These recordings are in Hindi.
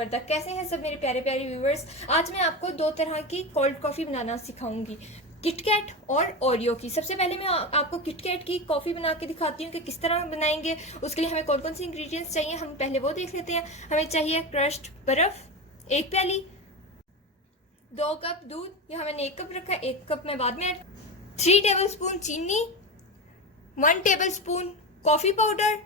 वर्दा। कैसे हैं सब मेरे प्यारे प्यारे व्यूवर्स। आज मैं आपको दो तरह की कोल्ड कॉफ़ी बनाना सिखाऊंगी, किटकैट और ओरियो की। सबसे पहले मैं आपको किटकैट की कॉफ़ी बना के दिखाती हूँ कि किस तरह बनाएंगे। उसके लिए हमें कौन कौन सी इंग्रेडिएंट्स चाहिए हम पहले वो देख लेते हैं। हमें चाहिए क्रश्ड बर्फ़ 1 प्याली, 2 कप दूध, यहाँ मैंने 1 कप रखा है, 1 कप मैं बाद में ऐड, 3 टेबलस्पून चीनी, 1 टेबलस्पून कॉफ़ी पाउडर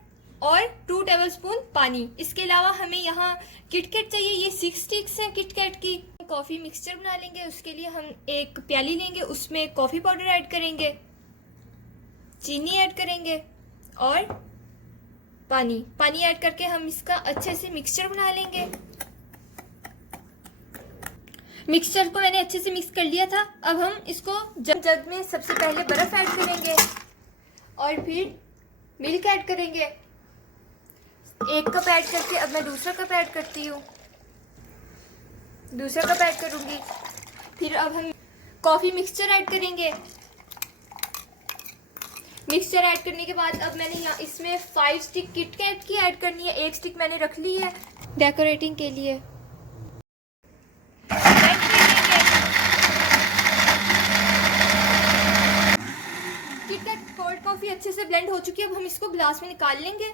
और 2 टेबलस्पून पानी। इसके अलावा हमें यहाँ किटकैट चाहिए, ये 6 स्टिक्स हैं किटकैट की। कॉफ़ी मिक्सचर बना लेंगे, उसके लिए हम 1 प्याली लेंगे, उसमें कॉफ़ी पाउडर ऐड करेंगे, चीनी ऐड करेंगे और पानी ऐड करके हम इसका अच्छे से मिक्सचर बना लेंगे। मिक्सचर को मैंने अच्छे से मिक्स कर लिया था। अब हम इसको जग में सबसे पहले बर्फ़ ऐड करेंगे और फिर मिल्क ऐड करेंगे। 1 कप ऐड करके अब मैं दूसरा कप ऐड करती हूँ, दूसरा कप ऐड करूँगी। फिर अब हम कॉफ़ी मिक्सचर ऐड करेंगे। मिक्सचर ऐड करने के बाद अब मैंने यहाँ इसमें 5 स्टिक किटकैट की ऐड करनी है। 1 स्टिक मैंने रख ली है डेकोरेटिंग के लिए। किटकैट कोल्ड कॉफ़ी अच्छे से ब्लेंड हो चुकी है। अब हम इसको ग्लास में निकाल लेंगे।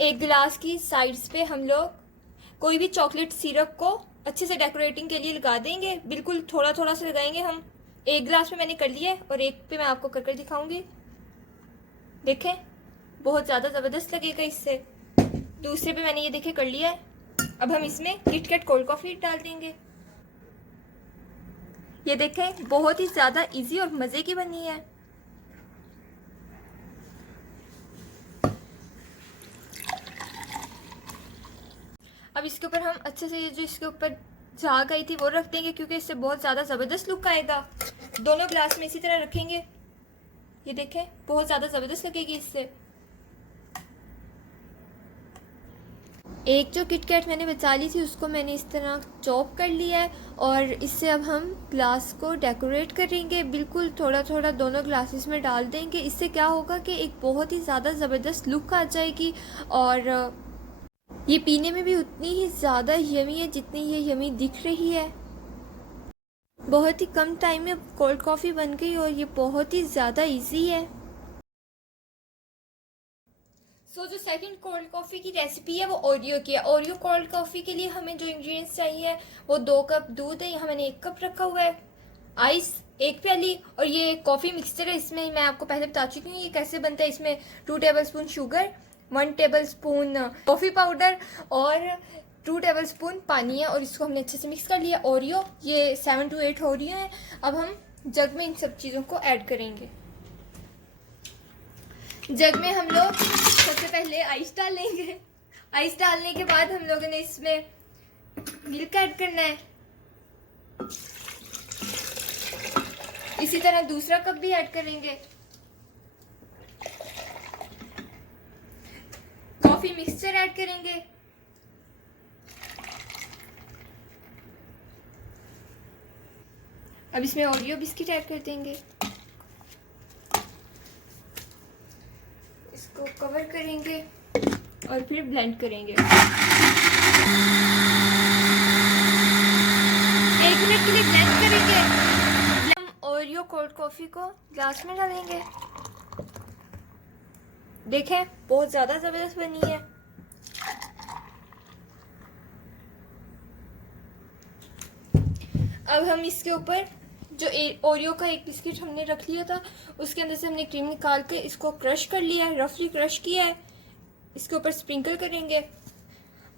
एक गिलास की साइड्स पे हम लोग कोई भी चॉकलेट सिरप को अच्छे से डेकोरेटिंग के लिए लगा देंगे। बिल्कुल थोड़ा थोड़ा सा लगाएंगे हम। 1 गिलास में मैंने कर लिया है और 1 पे मैं आपको कर दिखाऊंगी। देखें बहुत ज़्यादा ज़बरदस्त लगेगा इससे। दूसरे पे मैंने ये देखे कर लिया है। अब हम इसमें किटकैट कोल्ड कॉफ़ी डाल देंगे। ये देखें बहुत ही ज़्यादा इजी और मज़े की बनी है। अब इसके ऊपर हम अच्छे से ये जो इसके ऊपर झाग आई थी वो रख देंगे, क्योंकि इससे बहुत ज़्यादा ज़बरदस्त लुक आएगा। दोनों ग्लास में इसी तरह रखेंगे। ये देखें बहुत ज़्यादा ज़बरदस्त लगेगी इससे। एक जो किटकैट मैंने बचा ली थी उसको मैंने इस तरह चॉप कर लिया है और इससे अब हम ग्लास को डेकोरेट करेंगे। बिल्कुल थोड़ा थोड़ा दोनों ग्लासेस में डाल देंगे। इससे क्या होगा कि एक बहुत ही ज़्यादा ज़बरदस्त लुक आ जाएगी और ये पीने में भी उतनी ही ज़्यादा यमी है जितनी ये यमी दिख रही है। बहुत ही कम टाइम में कोल्ड कॉफ़ी बन गई और ये बहुत ही ज़्यादा इजी है। जो सेकंड कोल्ड कॉफ़ी की रेसिपी है वो ओरियो की है। ओरियो कोल्ड कॉफ़ी के लिए हमें जो इंग्रेडिएंट्स चाहिए वो 2 कप दूध है, यहाँ मैंने 1 कप रखा हुआ है, आइस 1 प्याली और ये कॉफ़ी मिक्सचर है। इसमें मैं आपको पहले बता चुकी हूँ ये कैसे बनता है। इसमें 2 tablespoon sugar, 1 tablespoon coffee powder और 2 टेबलस्पून पानी है और इसको हमने अच्छे से मिक्स कर लिया। ओरियो ये 7 to 8 ओरियो है। अब हम जग में इन सब चीज़ों को ऐड करेंगे। जग में हम लोग सबसे पहले आइस डालेंगे। आइस डालने के बाद हम लोगों ने इसमें मिल्क ऐड करना है। इसी तरह दूसरा कप भी ऐड करेंगे। कॉफी मिक्सचर ऐड करेंगे। अब इसमें ओरियो बिस्किट ऐड कर देंगे। इसको कवर करेंगे और फिर ब्लेंड करेंगे। 1 मिनट के लिए ब्लेंड करेंगे। हम ओरियो कोल्ड कॉफ़ी को ग्लास में डालेंगे। देखें बहुत ज़्यादा ज़बरदस्त बनी है। अब हम इसके ऊपर जो ओरियो का एक बिस्किट हमने रख लिया था उसके अंदर से हमने क्रीम निकाल के इसको क्रश कर लिया है, रफली क्रश किया है। इसके ऊपर स्प्रिंकल करेंगे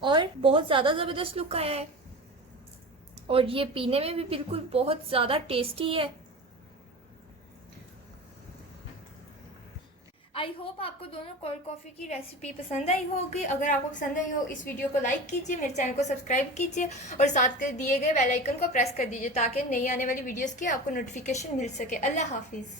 और बहुत ज़्यादा ज़बरदस्त लुक आया है और ये पीने में भी बिल्कुल बहुत ज़्यादा टेस्टी है। आई होप आपको दोनों कोल्ड कॉफ़ी की रेसिपी पसंद आई होगी। अगर आपको पसंद आई हो इस वीडियो को लाइक कीजिए, मेरे चैनल को सब्सक्राइब कीजिए और साथ के दिए गए बेल आइकन को प्रेस कर दीजिए ताकि नई आने वाली वीडियोस की आपको नोटिफिकेशन मिल सके। अल्लाह हाफिज़।